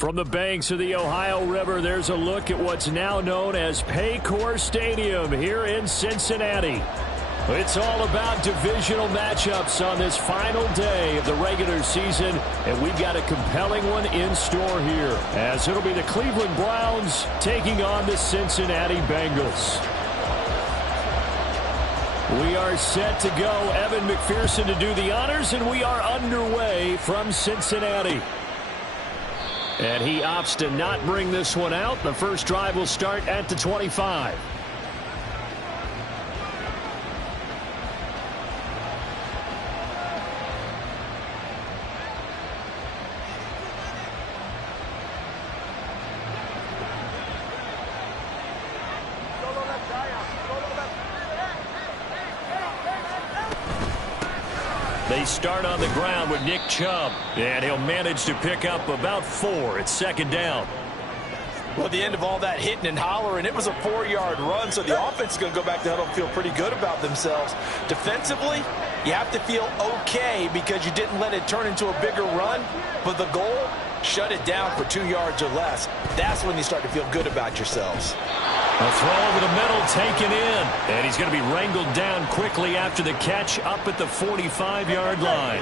From the banks of the Ohio River, there's a look at what's now known as Paycor Stadium here in Cincinnati. It's all about divisional matchups on this final day of the regular season, and we've got a compelling one in store here, as it'll be the Cleveland Browns taking on the Cincinnati Bengals. We are set to go. Evan McPherson to do the honors, and we are underway from Cincinnati. And he opts to not bring this one out. The first drive will start at the 25. They start on the ground with Nick Chubb, and he'll manage to pick up about 4. It's second down. Well, at the end of all that hitting and hollering, it was a 4-yard run, so the offense is going to go back to huddle and feel pretty good about themselves. Defensively, you have to feel okay because you didn't let it turn into a bigger run, but the goal, shut it down for 2 yards or less. That's when you start to feel good about yourselves. A throw over the middle taken in, and he's going to be wrangled down quickly after the catch up at the 45-yard line.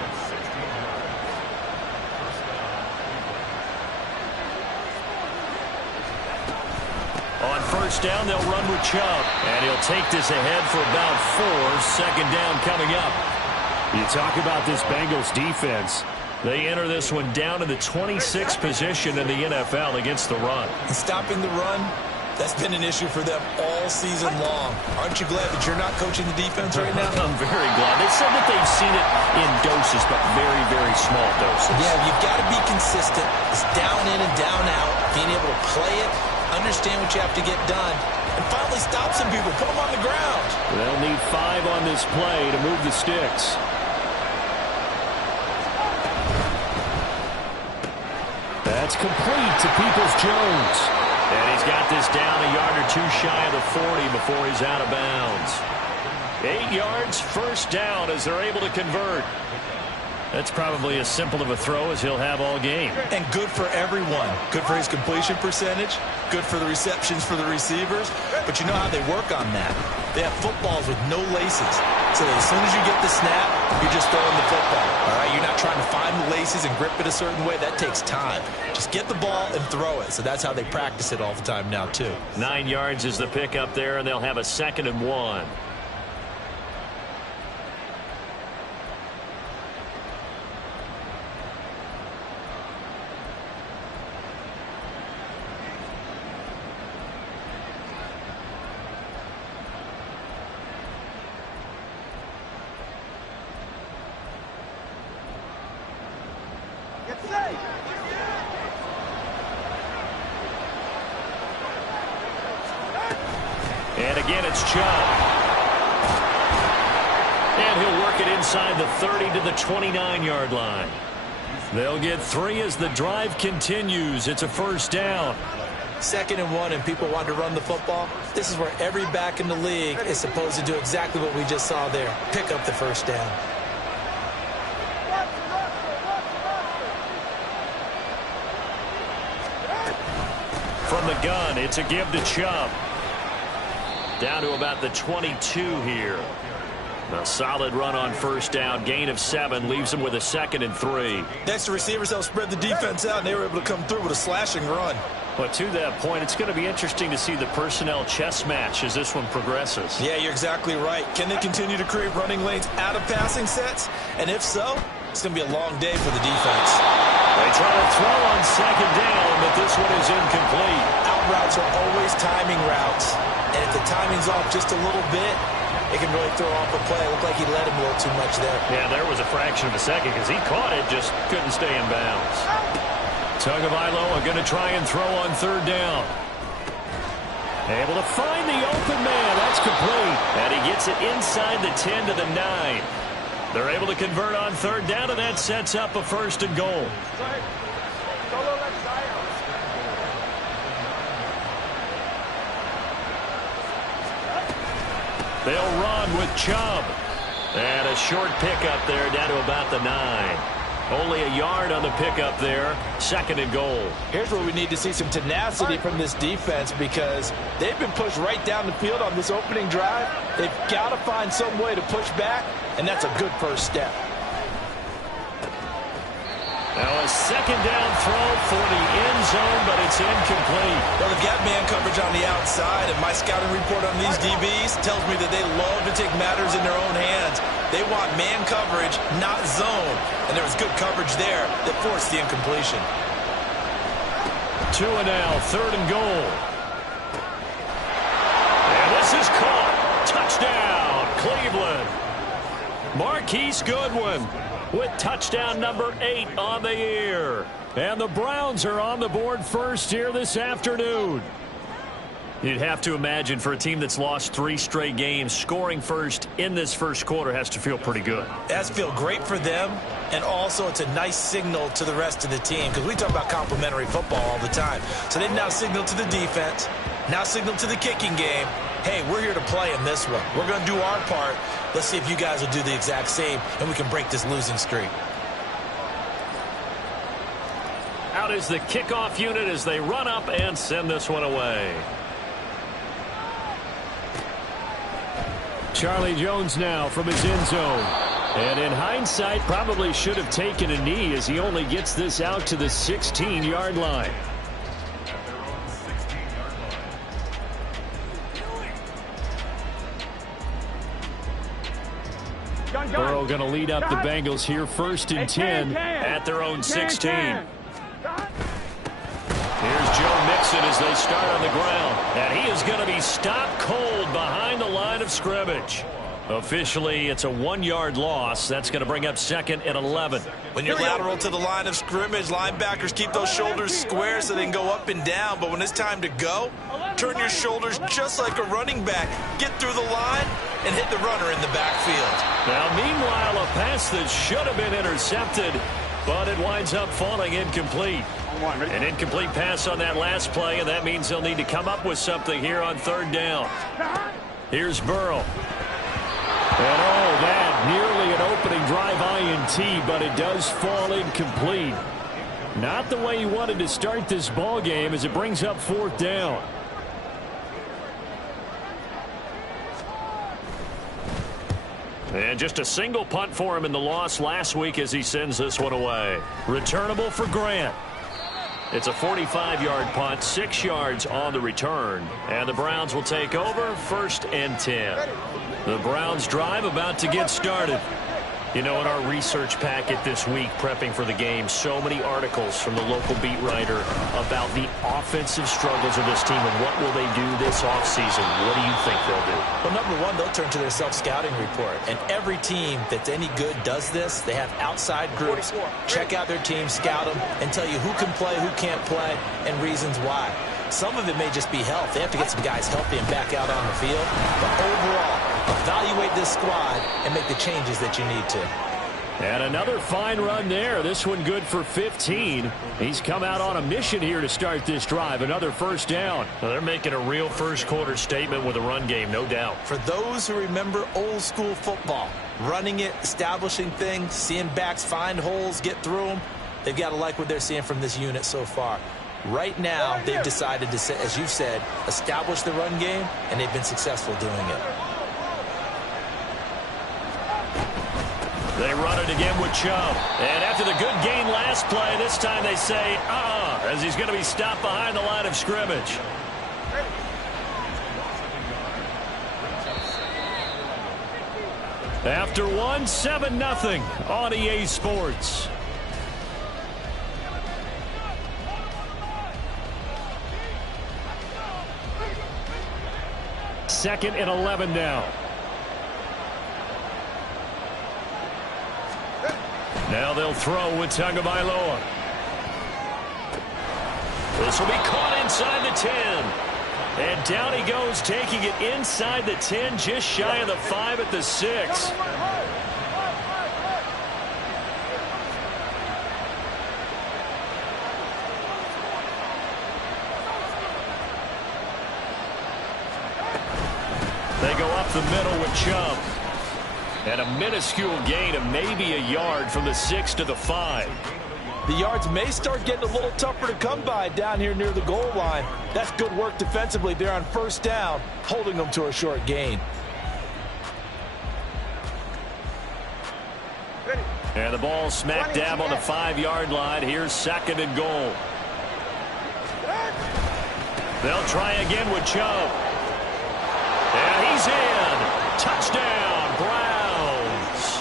On first down, they'll run with Chubb, and he'll take this ahead for about 4. Second down coming up. You talk about this Bengals defense. They enter this one down in the 26th position in the NFL against the run. And stopping the run, that's been an issue for them all season long. Aren't you glad that you're not coaching the defense right now? I'm very glad. They said that they've seen it in doses, but very, very small doses. Yeah, you've got to be consistent. It's down in and down out. Being able to play it, understand what you have to get done, and finally stop some people, put them on the ground. They'll need 5 on this play to move the sticks. That's complete to Peoples-Jones. And he's got this down a yard or 2 shy of the 40 before he's out of bounds. 8 yards, first down as they're able to convert. That's probably as simple of a throw as he'll have all game. And good for everyone. Good for his completion percentage. Good for the receptions for the receivers. But you know how they work on that. They have footballs with no laces. So as soon as you get the snap, you're just throwing the football. All right, you're not trying to find the laces and grip it a certain way. That takes time. Just get the ball and throw it. So that's how they practice it all the time now, too. 9 yards is the pickup there, and they'll have a 2nd and 1. And again, it's Chubb. And he'll work it inside the 30 to the 29-yard line. They'll get 3 as the drive continues. It's a first down. 2nd and 1, and people want to run the football. This is where every back in the league is supposed to do exactly what we just saw there. Pick up the first down. From the gun, it's a give to Chubb. Down to about the 22 here. A solid run on first down. Gain of 7 leaves them with a 2nd and 3. Next to receivers, they'll spread the defense out, and they were able to come through with a slashing run. But to that point, it's going to be interesting to see the personnel chess match as this one progresses. Yeah, you're exactly right. Can they continue to create running lanes out of passing sets? And if so, it's going to be a long day for the defense. They try to throw on 2nd down, but this one is incomplete. Out routes are always timing routes. And if the timing's off just a little bit, it can really throw off a play. It looked like he let him a little too much there. Yeah, there was a fraction of a second because he caught it, just couldn't stay in bounds. Tagovailoa going to try and throw on 3rd down. Able to find the open man. That's complete. And he gets it inside the 10 to the 9. They're able to convert on 3rd down, and that sets up a 1st and goal. They'll run with Chubb. And a short pickup there down to about the 9. Only a yard on the pickup there. 2nd and goal. Here's where we need to see some tenacity from this defense because they've been pushed right down the field on this opening drive. They've got to find some way to push back, and that's a good first step. Now a 2nd down throw for the end zone, but it's incomplete. Well, they've got man coverage on the outside, and my scouting report on these DBs tells me that they love to take matters in their own hands. They want man coverage, not zone. And there was good coverage there that forced the incompletion. 2 and now, 3rd and goal. And this is caught. Touchdown, Cleveland. Marquise Goodwin with touchdown number 8 on the year. And the Browns are on the board first here this afternoon. You'd have to imagine for a team that's lost 3 straight games, scoring first in this first quarter has to feel pretty good. It has to feel great for them, and also it's a nice signal to the rest of the team because we talk about complimentary football all the time. So they've now signaled to the defense, now signaled to the kicking game, hey, we're here to play in this one. We're going to do our part. Let's see if you guys will do the exact same, and we can break this losing streak. Out is the kickoff unit as they run up and send this one away. Charlie Jones now from his end zone. And in hindsight, probably should have taken a knee as he only gets this out to the 16-yard line. Burrow going to lead up the Bengals here 1st and 10 at their own 16. Here's Joe Mixon as they start on the ground. And he is going to be stopped cold behind the line of scrimmage. Officially, it's a 1-yard loss. That's going to bring up 2nd and 11. When you're lateral to the line of scrimmage, linebackers keep those shoulders square so they can go up and down. But when it's time to go, turn your shoulders just like a running back. Get through the line and hit the runner in the backfield. Now, meanwhile, a pass that should have been intercepted, but it winds up falling incomplete. An incomplete pass on that last play, and that means they'll need to come up with something here on 3rd down. Here's Burrow. And oh, that nearly an opening drive INT, but it does fall incomplete. Not the way he wanted to start this ball game as it brings up 4th down. And just a single punt for him in the loss last week as he sends this one away. Returnable for Grant. It's a 45-yard punt, 6 yards on the return. And the Browns will take over 1st and 10. The Browns drive about to get started. You know, in our research packet this week, prepping for the game, so many articles from the local beat writer about the offensive struggles of this team and what will they do this offseason. What do you think they'll do? Well, number one, they'll turn to their self-scouting report. And every team that's any good does this. They have outside groups. Check out their team, scout them, and tell you who can play, who can't play, and reasons why. Some of it may just be health. They have to get some guys healthy and back out on the field. But overall, evaluate this squad and make the changes that you need to. And another fine run there. This one good for 15. He's come out on a mission here to start this drive. Another 1st down. Well, they're making a real first quarter statement with a run game, no doubt. For those who remember old school football, running it, establishing things, seeing backs find holes, get through them, they've got to like what they're seeing from this unit so far. Right now, they've decided to, as you said, establish the run game, and they've been successful doing it. They run it again with Chubb. And after the good gain last play, this time they say, as he's going to be stopped behind the line of scrimmage. After one, 7-0 on EA Sports. Second and 11 now. Now they'll throw with Tagovailoa. This will be caught inside the 10. And down he goes, taking it inside the 10, just shy of the 5 at the 6. They go up the middle with Chubb. And a minuscule gain of maybe a yard from the 6 to the 5. The yards may start getting a little tougher to come by down here near the goal line. That's good work defensively there on first down, holding them to a short gain. And the ball smack dab on the 5-yard line. Here's 2nd and goal. They'll try again with Chubb. And he's in. Touchdown, Browns.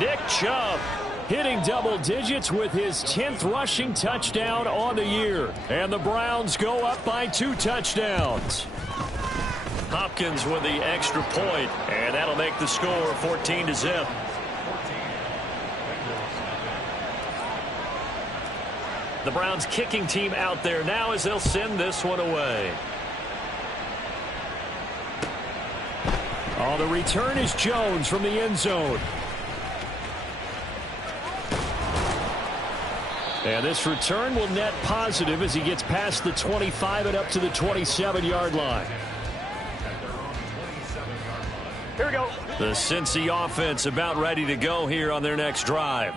Nick Chubb hitting double digits with his 10th rushing touchdown on the year. And the Browns go up by 2 touchdowns. Hopkins with the extra point, and that'll make the score 14-0. The Browns kicking team out there now as they'll send this one away. The return is Jones from the end zone. And this return will net positive as he gets past the 25 and up to the 27-yard line. Here we go. The Cincy offense about ready to go here on their next drive.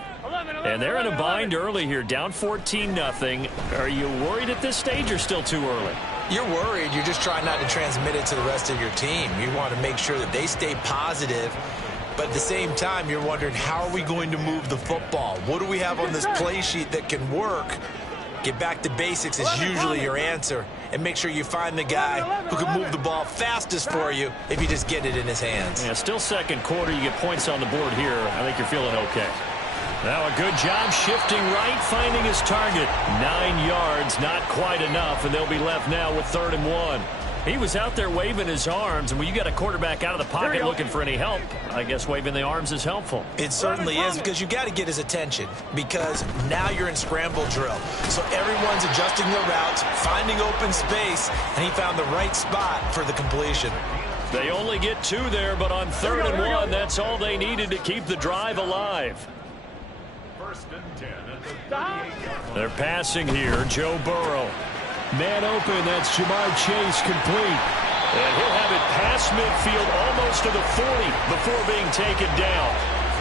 And they're in a bind early here, down 14-0. Are you worried at this stage or still too early? You're worried. You're just trying not to transmit it to the rest of your team. You want to make sure that they stay positive. But at the same time, you're wondering, how are we going to move the football? What do we have on this play sheet that can work? Get back to basics is usually your answer. And make sure you find the guy who can move the ball fastest for you if you just get it in his hands. Yeah, still second quarter. You get points on the board here. I think you're feeling okay. Now a good job shifting right, finding his target. 9 yards, not quite enough, and they'll be left now with 3rd and 1. He was out there waving his arms, and when you got a quarterback out of the pocket looking for any help, I guess waving the arms is helpful. It certainly is, because you got to get his attention, because now you're in scramble drill. So everyone's adjusting their routes, finding open space, and he found the right spot for the completion. They only get 2 there, but on 3rd and 1, that's all they needed to keep the drive alive. They're passing here. Joe Burrow. Man open. That's Jamar Chase complete. And he'll have it past midfield almost to the 40 before being taken down.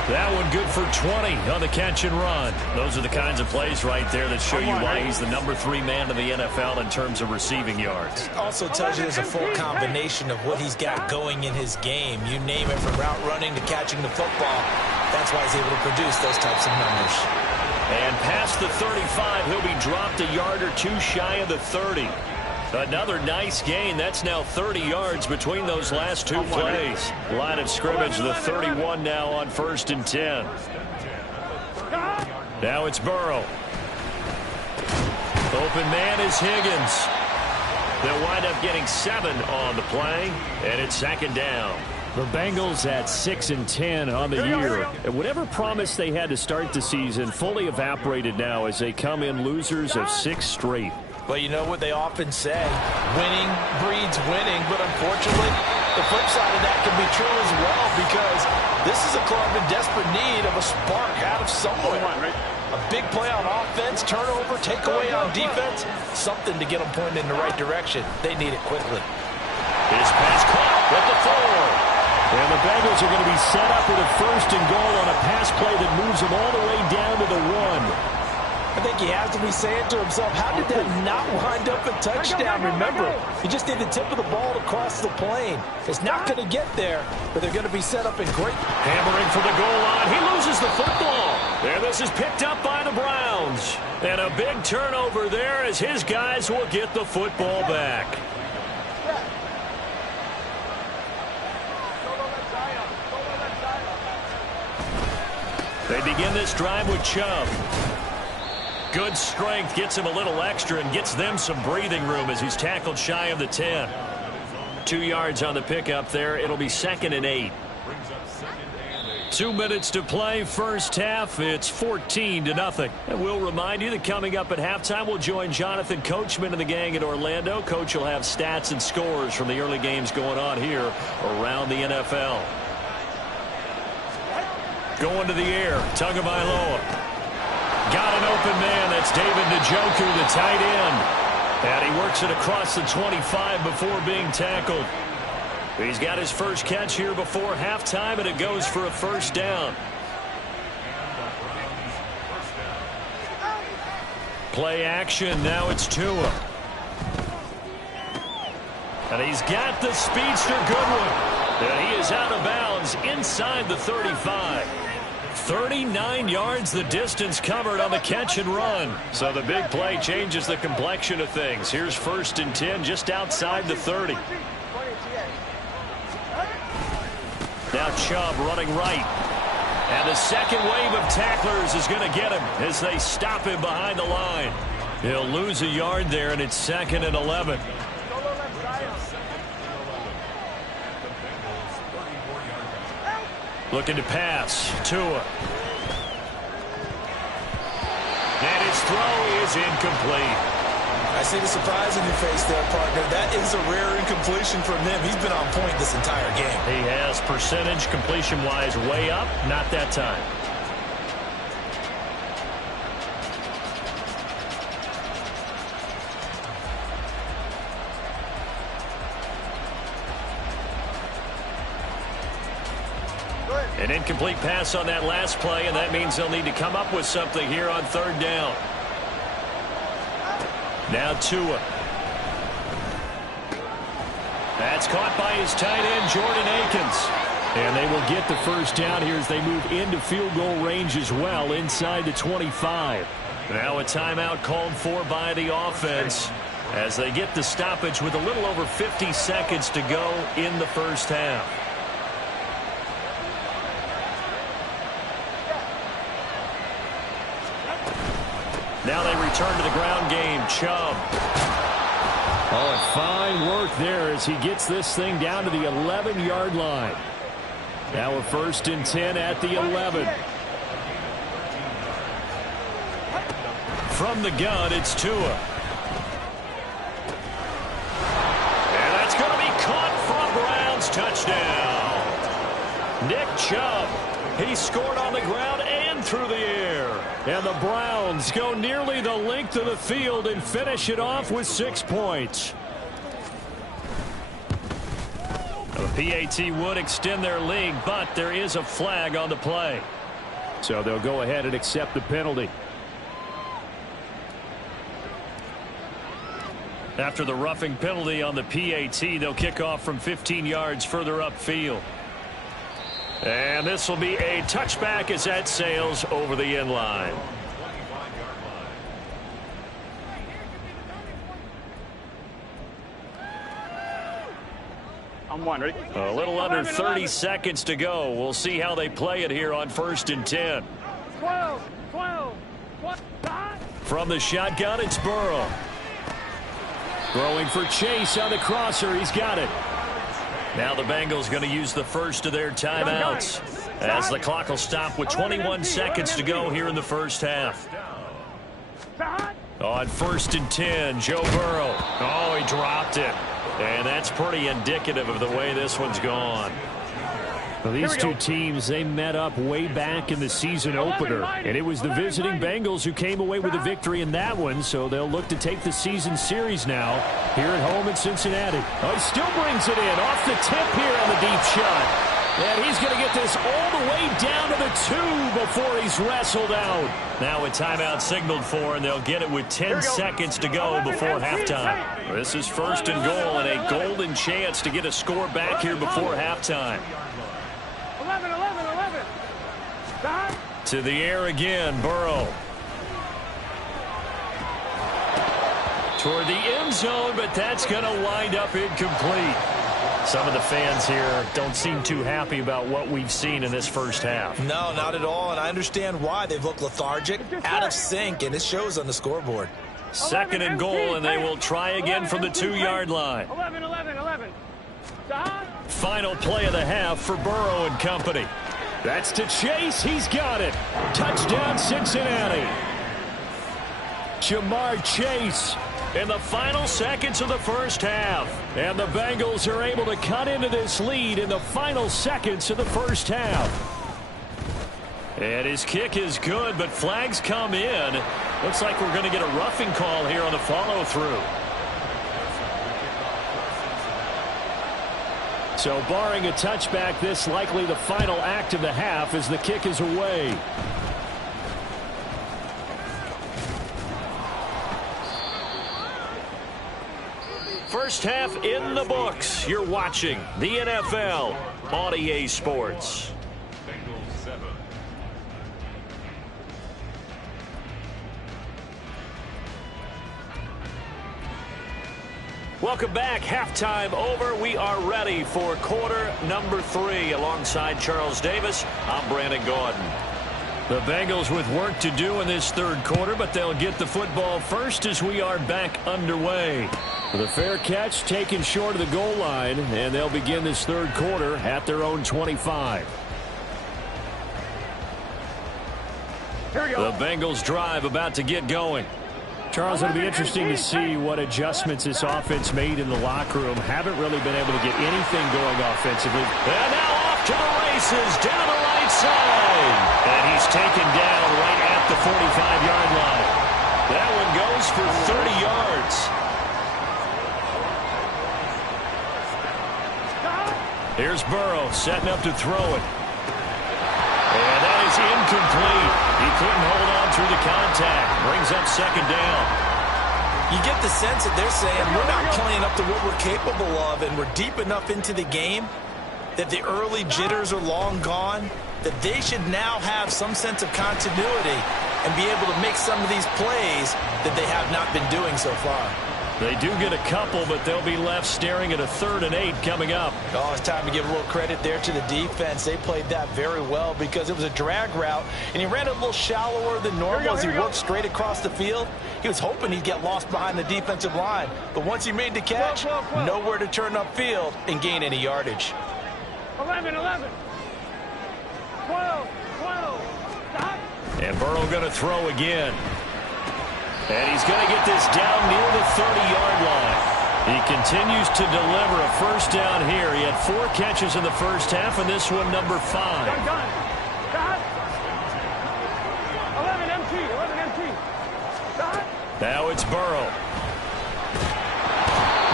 That one good for 20 on the catch and run. Those are the kinds of plays right there that show you why he's the #3 man in the NFL in terms of receiving yards. Also tells you there's a full combination of what he's got going in his game. You name it, from route running to catching the football. That's why he's able to produce those types of numbers. And past the 35, he'll be dropped a yard or 2 shy of the 30. Another nice gain. That's now 30 yards between those last 2 plays. Line of scrimmage, the 31 now on 1st and 10. Now it's Burrow. Open man is Higgins. They'll wind up getting 7 on the play, and it's 2nd down. The Bengals at 6 and 10 on the year. And whatever promise they had to start the season fully evaporated now as they come in losers of 6 straight. Well, you know what they often say, winning breeds winning, but unfortunately, the flip side of that can be true as well, because this is a club in desperate need of a spark out of somewhere. A big play on offense, turnover, takeaway on defense, something to get them pointed in the right direction. They need it quickly. His pass caught at the 4. And the Bengals are going to be set up with a 1st and goal on a pass play that moves them all the way down to the 1. I think he has to be saying to himself, how did that not wind up a touchdown? Remember, he just did the tip of the ball to cross the plane. It's not going to get there, but they're going to be set up in great. Hammering for the goal line. He loses the football. And this is picked up by the Browns. And a big turnover there as his guys will get the football back. They begin this drive with Chubb. Good strength, gets him a little extra and gets them some breathing room as he's tackled shy of the 10. 2 yards on the pickup there. It'll be 2nd and 8. 2 minutes to play, first half. It's 14-0. And we'll remind you that coming up at halftime, we'll join Jonathan Coachman and the gang in Orlando. Coach will have stats and scores from the early games going on here around the NFL. Going to the air, Tagovailoa. Got an open man. That's David Njoku, the tight end. And he works it across the 25 before being tackled. He's got his first catch here before halftime, and it goes for a first down. Play action. Now it's Tua. And he's got the speedster Goodwin. And he is out of bounds inside the 35. 39 yards the distance covered on the catch and run. So the big play changes the complexion of things. Here's 1st and 10 just outside the 30. Now Chubb running right. And the second wave of tacklers is going to get him as they stop him behind the line. He'll lose a yard there, and it's 2nd and 11. Looking to pass. Tua. And his throw is incomplete. I see the surprise in your face there, partner. That is a rare incompletion from him. He's been on point this entire game. He has percentage completion-wise way up. Not that time. An incomplete pass on that last play, and that means they'll need to come up with something here on 3rd down. Now Tua. That's caught by his tight end, Jordan Akins. And they will get the first down here as they move into field goal range as well, inside the 25. Now a timeout called for by the offense as they get the stoppage with a little over 50 seconds to go in the first half. Now they return to the ground game. Chubb. Oh, and fine work there as he gets this thing down to the 11-yard line. Now a 1st and 10 at the 11. From the gun, it's Tua. And that's going to be caught for a Browns touchdown. Nick Chubb. He scored on the ground and through the air. And the Browns go nearly the length of the field and finish it off with 6 points. The PAT would extend their lead, but there is a flag on the play. So they'll go ahead and accept the penalty. After the roughing penalty on the PAT, they'll kick off from 15 yards further upfield. And this will be a touchback as that sails over the end line. I'm one, ready? A little under 30 seconds to go. We'll see how they play it here on 1st and 10. 12. From the shotgun, it's Burrow. Throwing for Chase on the crosser. He's got it. Now the Bengals going to use the first of their timeouts as the clock will stop with 21 seconds to go here in the first half. On 1st and 10, Joe Burrow. Oh, he dropped it. And that's pretty indicative of the way this one's gone. Well, these two teams, they met up way back in the season opener, and it was the visiting Bengals who came away with a victory in that one, so they'll look to take the season series now here at home in Cincinnati. Oh, he still brings it in off the tip here on the deep shot. And he's going to get this all the way down to the 2 before he's wrestled out. Now a timeout signaled for, and they'll get it with 10 seconds to go before halftime. This is 1st and goal and a golden chance to get a score back here before halftime. 11. To the air again, Burrow. Toward the end zone, but that's going to wind up incomplete. Some of the fans here don't seem too happy about what we've seen in this first half. No, not at all, and I understand why. They've looked lethargic, out of sync, and it shows on the scoreboard. 2nd and goal, and they will try again from the 2-yard line. 11. Final play of the half for Burrow and company. That's to Chase. He's got it. Touchdown, Cincinnati. Jamar Chase in the final seconds of the first half. And the Bengals are able to cut into this lead in the final seconds of the first half. And his kick is good, but flags come in. Looks like we're going to get a roughing call here on the follow-through. So barring a touchback, this likely the final act of the half as the kick is away. First half in the books. You're watching the NFL on EA Sports. Welcome back. Halftime over. We are ready for quarter number 3. Alongside Charles Davis, I'm Brandon Gordon. The Bengals with work to do in this third quarter, but they'll get the football first as we are back underway. The fair catch taken short of the goal line, and they'll begin this third quarter at their own 25. Here we go. The Bengals drive about to get going. Charles, it'll be interesting to see what adjustments this offense made in the locker room. Haven't really been able to get anything going offensively. And now off to the races down the right side. And he's taken down right at the 45-yard line. That one goes for 30 yards. Here's Burrow setting up to throw it. And that is incomplete. He couldn't hold on through the contact. Brings up second down. You get the sense that they're saying we're not playing up to what we're capable of, and we're deep enough into the game that the early jitters are long gone, that they should now have some sense of continuity and be able to make some of these plays that they have not been doing so far. They do get a couple, but they'll be left staring at a 3rd and 8 coming up. Oh, it's time to give a little credit there to the defense. They played that very well because it was a drag route, and he ran a little shallower than normal as he worked straight across the field. He was hoping he'd get lost behind the defensive line, but once he made the catch, nowhere to turn upfield and gain any yardage. 11, 11. 12, 12. Stop. And Burrow going to throw again. And he's going to get this down near the 30-yard line. He continues to deliver a first down here. He had 4 catches in the first half, and this one number 5. Done. Stop. 11 MT. 11 MT. Stop. Now it's Burrow.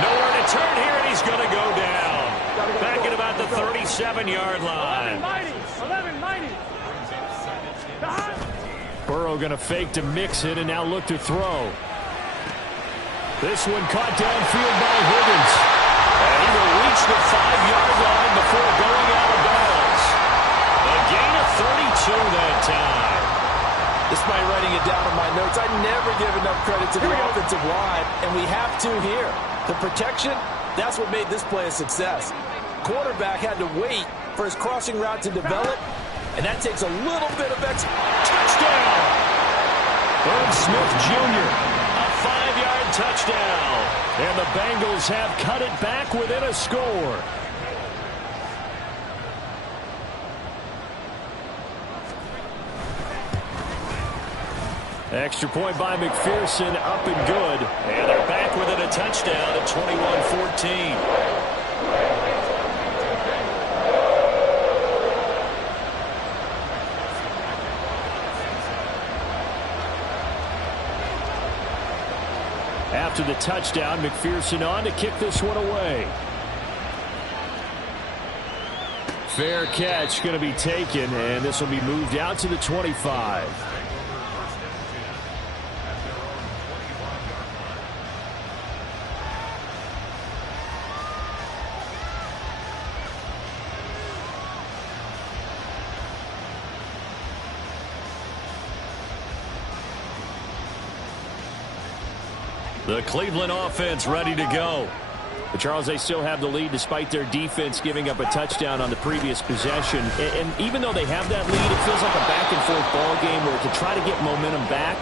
Nowhere to turn here, and he's going to go down. Back at about the 37-yard line. 11 mighty. Stop. Burrow going to fake to mix it and now look to throw. This one caught downfield by Higgins. And he will reach the 5-yard line before going out of bounds. A gain of 32 that time. Despite writing it down in my notes, I never give enough credit to the offensive line, and we have to here. The protection, that's what made this play a success. Quarterback had to wait for his crossing route to develop, and that takes a little bit of extra. Touchdown! Irv Smith Jr., a 5-yard touchdown. And the Bengals have cut it back within a score. Extra point by McPherson, up and good. And they're back within a touchdown at 21-14. After the touchdown, McPherson on to kick this one away. Fair catch going to be taken, and this will be moved out to the 25. The Cleveland offense ready to go. But Charles, they still have the lead despite their defense giving up a touchdown on the previous possession. And even though they have that lead, it feels like a back-and-forth ball game where to try to get momentum back,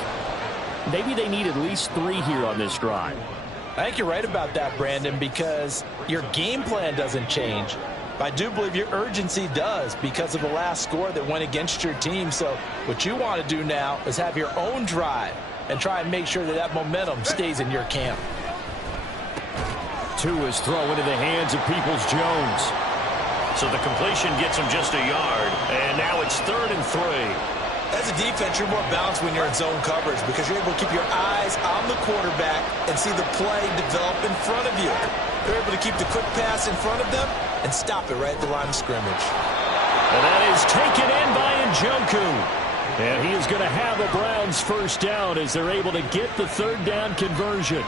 maybe they need at least 3 here on this drive. I think you're right about that, Brandon, because your game plan doesn't change. I do believe your urgency does because of the last score that went against your team. So what you want to do now is have your own drive and try and make sure that that momentum stays in your camp. Tua's throw into the hands of Peoples-Jones. So the completion gets him just a yard, and now it's 3rd and 3. As a defense, you're more balanced when you're in zone coverage because you're able to keep your eyes on the quarterback and see the play develop in front of you. They're able to keep the quick pass in front of them and stop it right at the line of scrimmage. And that is taken in by Njoku. And he is going to have a Browns first down as they're able to get the third down conversion.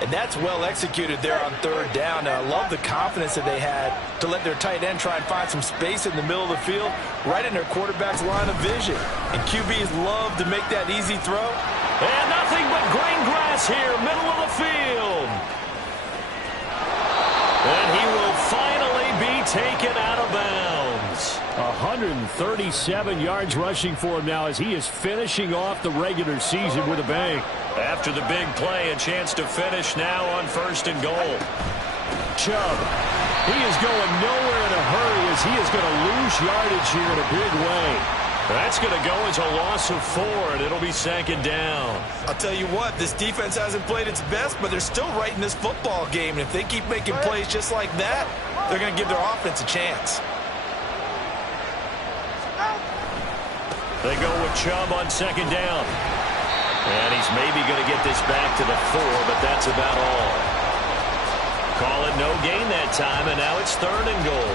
And that's well executed there on third down. Now, I love the confidence that they had to let their tight end try and find some space in the middle of the field, right in their quarterback's line of vision. And QBs love to make that easy throw. And nothing but green grass here, middle of the field. And he will finally be taken out of bounds. 137 yards rushing for him now as he is finishing off the regular season with a bang. After the big play, a chance to finish now on first and goal. Chubb, he is going nowhere in a hurry as he is going to lose yardage here in a big way. That's going to go as a loss of 4, and it'll be second down. I'll tell you what, this defense hasn't played its best, but they're still right in this football game. And if they keep making plays just like that, they're going to give their offense a chance. They go with Chubb on second down. And he's maybe going to get this back to the 4, but that's about all. Call it no gain that time, and now it's third and goal.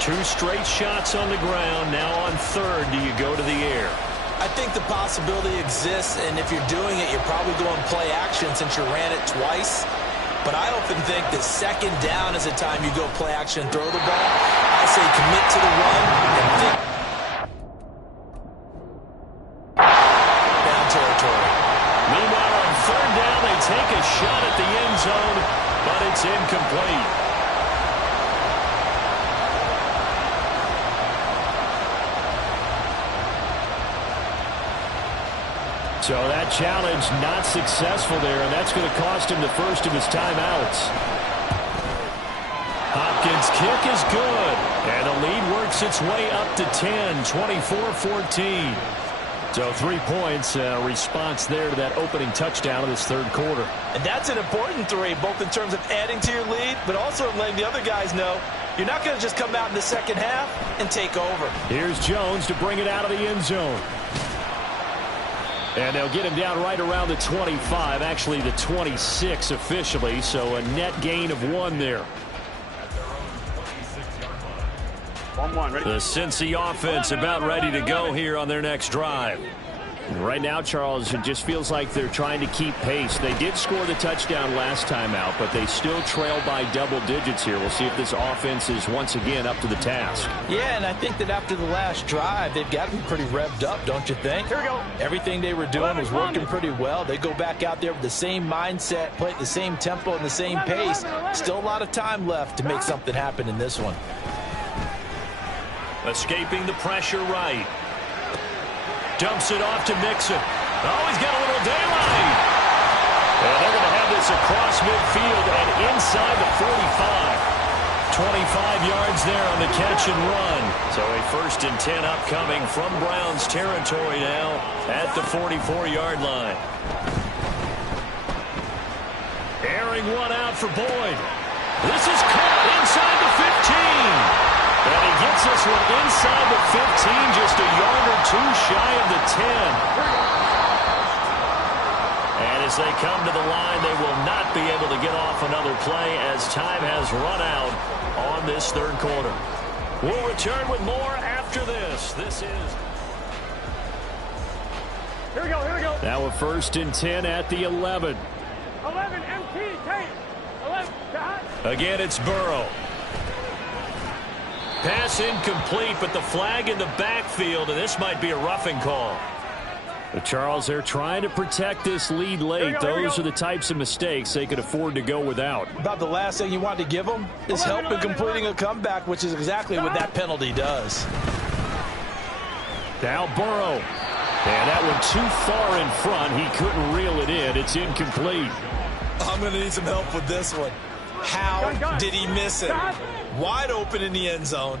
2 straight shots on the ground. Now on third, do you go to the air? I think the possibility exists, and if you're doing it, you're probably going play action since you ran it twice. But I often think that second down is the time you go play action and throw the ball. I say commit to the run and think down territory. Meanwhile, on third down, they take a shot at the end zone, but it's incomplete. So that challenge not successful there, and that's going to cost him the first of his timeouts. Hopkins' kick is good, and the lead works its way up to 10, 24-14. So 3 points, response there to that opening touchdown of this third quarter. And that's an important 3, both in terms of adding to your lead, but also letting the other guys know you're not going to just come out in the second half and take over. Here's Jones to bring it out of the end zone. And they'll get him down right around the 25, actually the 26 officially, so a net gain of 1 there. 1-1, ready? The Cincy offense about ready to go here on their next drive. Right now, Charles, it just feels like they're trying to keep pace. They did score the touchdown last time out, but they still trail by double digits here. We'll see if this offense is once again up to the task. Yeah, and I think that after the last drive, they've got to be pretty revved up, don't you think? Here we go. Everything they were doing was working pretty well. They go back out there with the same mindset, play at the same tempo and the same pace. Still a lot of time left to make something happen in this one. Escaping the pressure right. Dumps it off to Mixon. Oh, he's got a little daylight. And they're going to have this across midfield and inside the 45. 25 yards there on the catch and run. So a 1st and 10 upcoming from Browns territory now at the 44-yard line. Airing one out for Boyd. This is caught inside the 15. And he gets this one inside the 15, just a yard or 2 shy of the 10. And as they come to the line, they will not be able to get off another play as time has run out on this third quarter. We'll return with more after this. This is... Here we go, here we go. Now a 1st and 10 at the 11. 11, MT, take. 11, again, it's Burrow. Pass incomplete, but the flag in the backfield, and this might be a roughing call. But Charles, they're trying to protect this lead late. Those are the types of mistakes they could afford to go without. About the last thing you want to give them is help in completing a comeback, which is exactly what that penalty does. Now Burrow. And that one too far in front. He couldn't reel it in. It's incomplete. I'm going to need some help with this one. How did he miss it? Wide open in the end zone.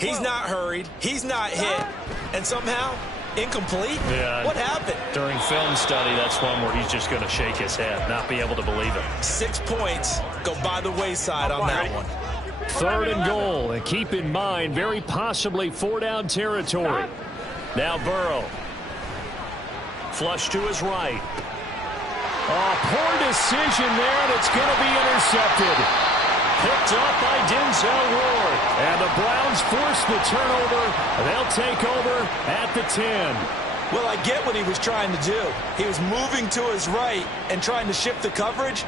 He's not hurried. He's not hit. And somehow, incomplete? Yeah. What happened? During film study, that's one where he's just going to shake his head, not be able to believe it. 6 points go by the wayside on that one. 3rd and goal. And keep in mind, very possibly 4-down territory. Now Burrow. Flush to his right. Oh, poor decision there, and it's going to be intercepted. Picked up by Denzel Ward. And the Browns force the turnover. They'll take over at the 10. Well, I get what he was trying to do. He was moving to his right and trying to shift the coverage,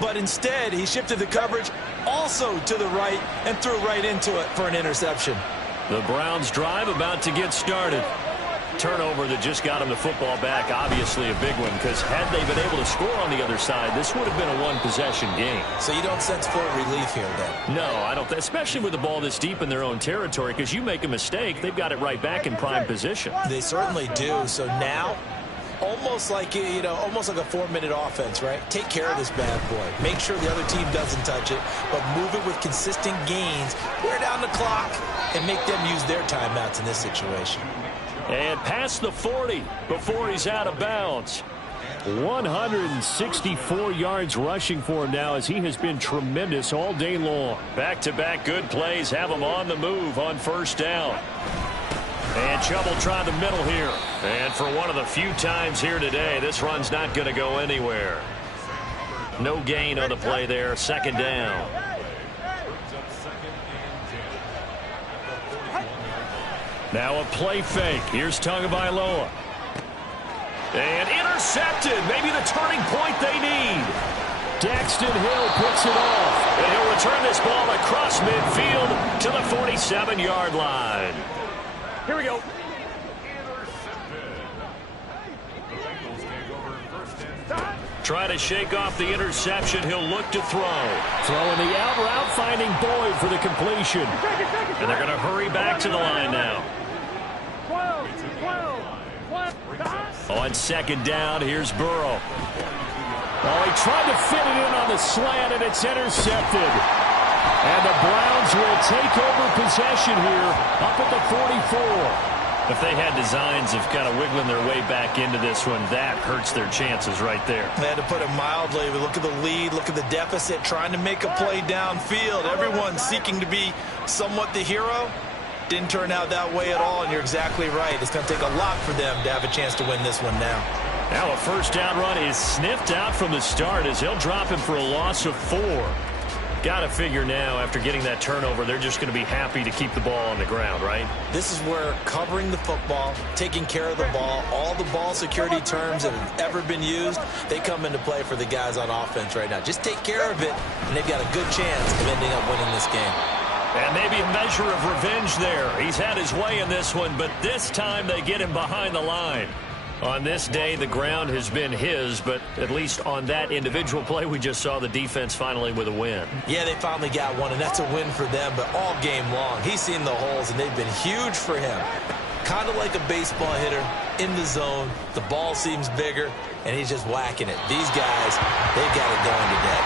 but instead he shifted the coverage also to the right and threw right into it for an interception. The Browns drive about to get started. Turnover that just got him the football back, obviously a big one, because had they been able to score on the other side, this would have been a one-possession game. So you don't sense full relief here, then? No, I don't, especially with the ball this deep in their own territory, because you make a mistake, they've got it right back in prime position. They certainly do. So now, almost like, almost like a 4-minute offense, right? Take care of this bad boy. Make sure the other team doesn't touch it, but move it with consistent gains, wear down the clock, and make them use their timeouts in this situation. And past the 40 before he's out of bounds. 164 yards rushing for him now, as he has been tremendous all day long. Back-to-back good plays have him on the move on first down. And Chubb will try the middle here. And for one of the few times here today, this run's not going to go anywhere. No gain on the play there. Second down. Now a play fake. Here's Tagovailoa. And intercepted. Maybe the turning point they need. Daxton Hill picks it off. And he'll return this ball across midfield to the 47-yard line. Here we go. Try to shake off the interception. He'll look to throw. Throwing the out route, finding Boyd for the completion. And they're going to hurry back to the line now. On second down, here's Burrow. Oh, he tried to fit it in on the slant, and it's intercepted. And the Browns will take over possession here up at the 44. If they had designs of kind of wiggling their way back into this one, that hurts their chances right there. They had to put it mildly. Look at the lead, look at the deficit, trying to make a play downfield. Everyone seeking to be somewhat the hero. Didn't turn out that way at all, and you're exactly right. It's going to take a lot for them to have a chance to win this one now. Now a first down run is sniffed out from the start as he'll drop him for a loss of 4. Got to figure now, after getting that turnover, they're just going to be happy to keep the ball on the ground, right? This is where covering the football, taking care of the ball, all the ball security terms that have ever been used, they come into play for the guys on offense right now. Just take care of it, and they've got a good chance of ending up winning this game. And maybe a measure of revenge there. He's had his way in this one, but this time they get him behind the line. On this day, the ground has been his, but at least on that individual play, we just saw the defense finally with a win. Yeah, they finally got one, and that's a win for them, but all game long, he's seen the holes, and they've been huge for him. Kind of like a baseball hitter in the zone. The ball seems bigger, and he's just whacking it. These guys, they've got it going today.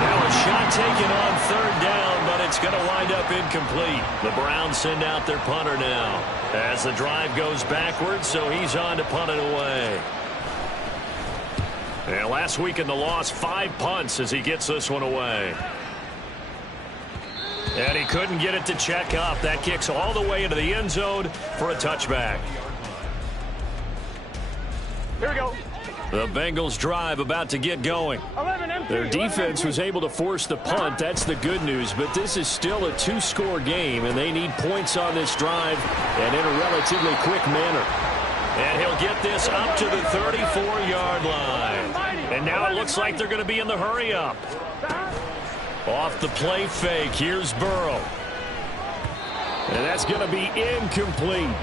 Now a shot taken on third down, but it's going to wind up incomplete. The Browns send out their punter now as the drive goes backwards, so he's on to punt it away. And last week in the loss, 5 punts as he gets this one away. And he couldn't get it to check up. That kicks all the way into the end zone for a touchback. Here we go. The Bengals drive about to get going. Their defense was able to force the punt. That's the good news. But this is still a 2-score game, and they need points on this drive and in a relatively quick manner. And he'll get this up to the 34-yard line. And now it looks like they're going to be in the hurry-up. Off the play fake, here's Burrow. And that's going to be incomplete.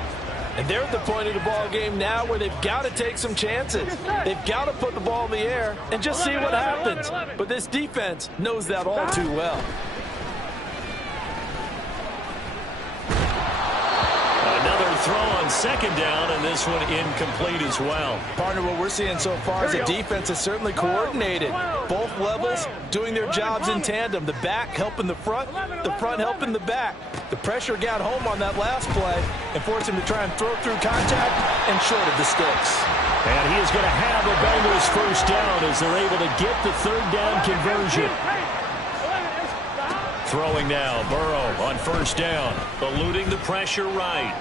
And they're at the point of the ball game now where they've got to take some chances. They've got to put the ball in the air and just see what happens. But this defense knows that all too well. Another throw on second down, and this one incomplete as well. Partner, what we're seeing so far is the defense is certainly coordinated. Both levels doing their jobs in tandem. The back helping the front helping the back. The pressure got home on that last play and forced him to try and throw through contact and short of the sticks. And he is going to have the Bengals first down as they're able to get the third down conversion. Throwing now, Burrow on first down, eluding the pressure right.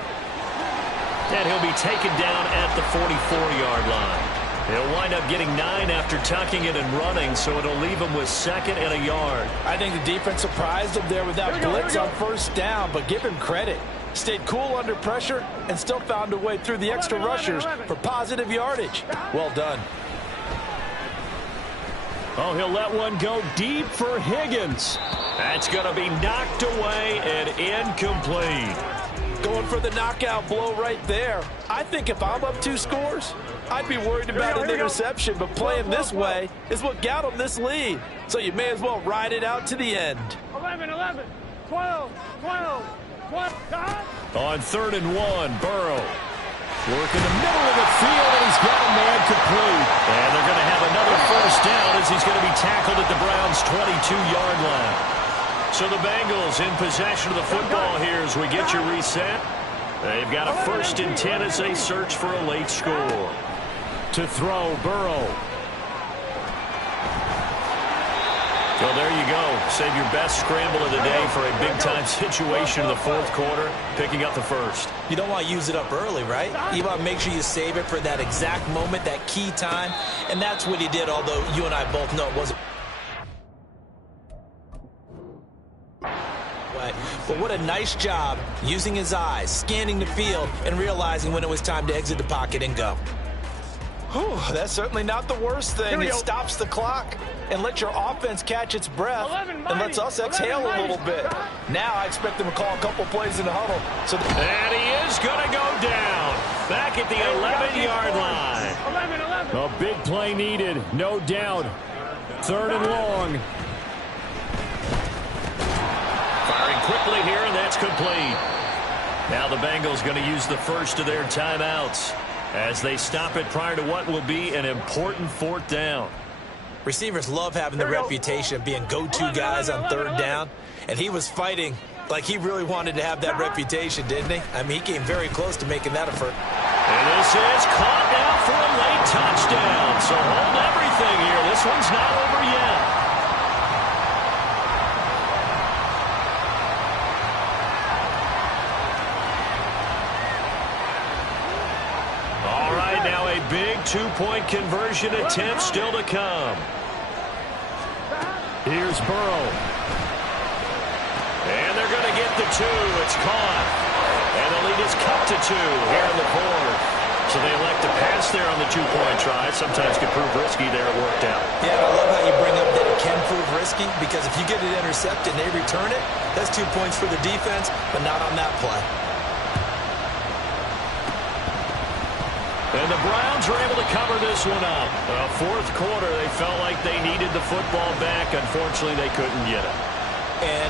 And he'll be taken down at the 44-yard line. He'll wind up getting 9 after tucking it and running, so it'll leave him with 2nd and a yard. I think the defense surprised him there with that blitz on first down, but give him credit. Stayed cool under pressure and still found a way through the extra rushers for positive yardage. Well done. Oh, he'll let one go deep for Higgins. That's going to be knocked away and incomplete. Going for the knockout blow right there. I think if I'm up 2 scores, I'd be worried about an interception, but playing this way is what got him this lead. So you may as well ride it out to the end. 11, 12. On 3rd and 1, Burrow. Work in the middle of the field, and he's got a man complete. And they're going to have another first down as he's going to be tackled at the Browns' 22-yard line. So the Bengals in possession of the football here as we get your reset. They've got a 1st and 10 as they search for a late score. To throw, Burrow. Well, there you go. Save your best scramble of the day for a big-time situation in the 4th quarter, picking up the 1st. You don't want to use it up early, right? You want to make sure you save it for that exact moment, that key time, and that's what he did, although you and I both know it wasn't. But what a nice job using his eyes, scanning the field, and realizing when it was time to exit the pocket and go. Whew, that's certainly not the worst thing. It stops the clock and lets your offense catch its breath and lets us exhale a little bit. Now I expect them to call a couple plays in the huddle. And he is going to go down back at the 11-yard line. A big play needed, no doubt. 3rd and long. Firing quickly here, and that's complete. Now the Bengals going to use the first of their timeouts as they stop it prior to what will be an important 4th down. Receivers love having the reputation of being go-to guys on 3rd down, and he was fighting like he really wanted to have that reputation, didn't he? I mean, he came very close to making that effort. And this is caught now for a late touchdown. So hold everything here. This one's not over yet. Now a big 2-point conversion attempt still to come. Here's Burrow. And they're going to get the 2. It's caught. And the lead is cut to 2 here in the 4th. So they elect to pass there on the 2-point try. Sometimes could prove risky there. It worked out. Yeah, I love how you bring up that it can prove risky, because if you get it intercepted and they return it, that's 2 points for the defense, but not on that play. And the Browns are able to cover this one up. 4th quarter, they felt like they needed the football back. Unfortunately, they couldn't get it. And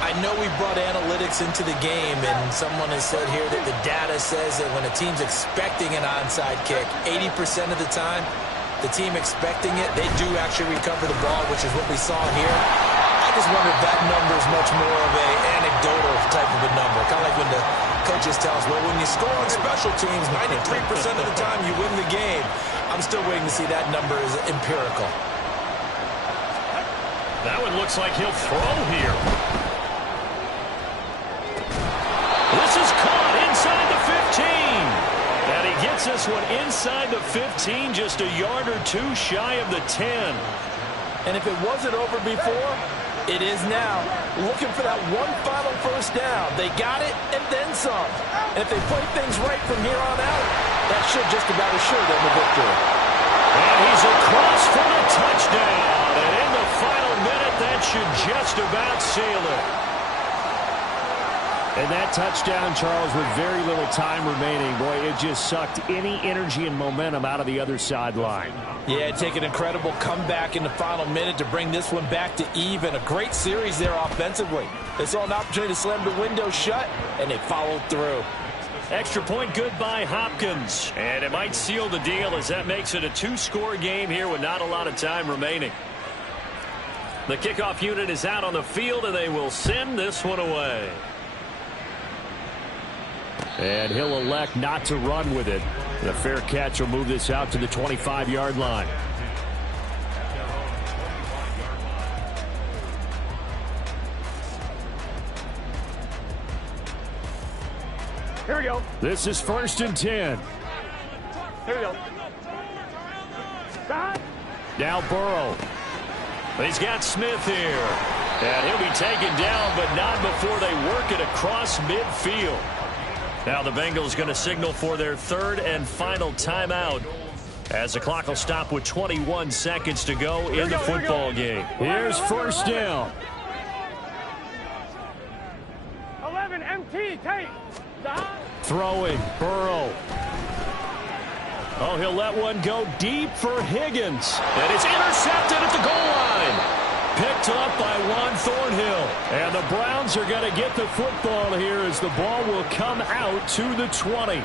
I know we brought analytics into the game, and someone has said here that the data says that when a team's expecting an onside kick, 80% of the time, the team expecting it, they do actually recover the ball, which is what we saw here. I just wonder if that number is much more of an anecdotal type of a number. Kind of like when the coaches tell us, well, when you score on special teams, 93% of the time you win the game. I'm still waiting to see that number is empirical. That one looks like he'll throw here. This is caught inside the 15. And he gets this one inside the 15, just a yard or 2 shy of the 10. And if it wasn't over before, it is now. Looking for that one final first down. They got it and then some. And if they play things right from here on out, that should just about assure them the victory. And he's across for the touchdown. And in the final minute, that should just about seal it. And that touchdown, Charles, with very little time remaining, boy, it just sucked any energy and momentum out of the other sideline. Yeah, take an incredible comeback in the final minute to bring this one back to even. A great series there offensively. They saw an opportunity to slam the window shut, and they followed through. Extra point good by Hopkins. And it might seal the deal as that makes it a 2-score game here with not a lot of time remaining. The kickoff unit is out on the field, and they will send this one away. And he'll elect not to run with it. The fair catch will move this out to the 25-yard line. Here we go. This is 1st and 10. Here we go. Behind. Now Burrow. He's got Smith here. And he'll be taken down, but not before they work it across midfield. Now the Bengals going to signal for their 3rd and final timeout, as the clock will stop with 21 seconds to go in the football game. Here's 1st down. 11 MT, tape. Throwing, Burrow. Oh, he'll let one go deep for Higgins. And it's intercepted at the goal line. Picked up by Juan Thornhill. And the Browns are going to get the football here as the ball will come out to the 20.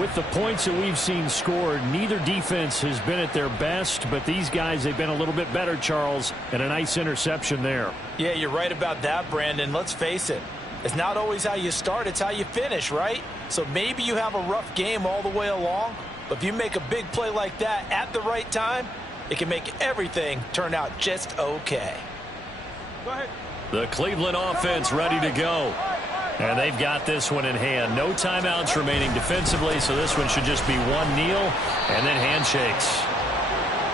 With the points that we've seen scored, neither defense has been at their best, but these guys, they've been a little bit better, Charles, and a nice interception there. Yeah, you're right about that, Brandon. Let's face it. It's not always how you start, it's how you finish, right? So maybe you have a rough game all the way along, but if you make a big play like that at the right time, it can make everything turn out just okay. Go ahead. The Cleveland offense ready to go. And they've got this one in hand. No timeouts remaining defensively, so this one should just be one kneel and then handshakes.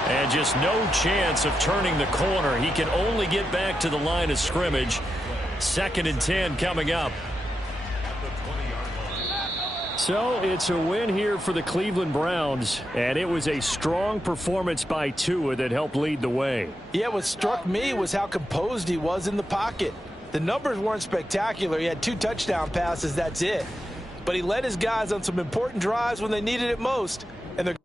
And just no chance of turning the corner. He can only get back to the line of scrimmage. 2nd and 10 coming up. So it's a win here for the Cleveland Browns, and it was a strong performance by Tua that helped lead the way. Yeah, what struck me was how composed he was in the pocket. The numbers weren't spectacular. He had 2 touchdown passes, that's it. But he led his guys on some important drives when they needed it most. And the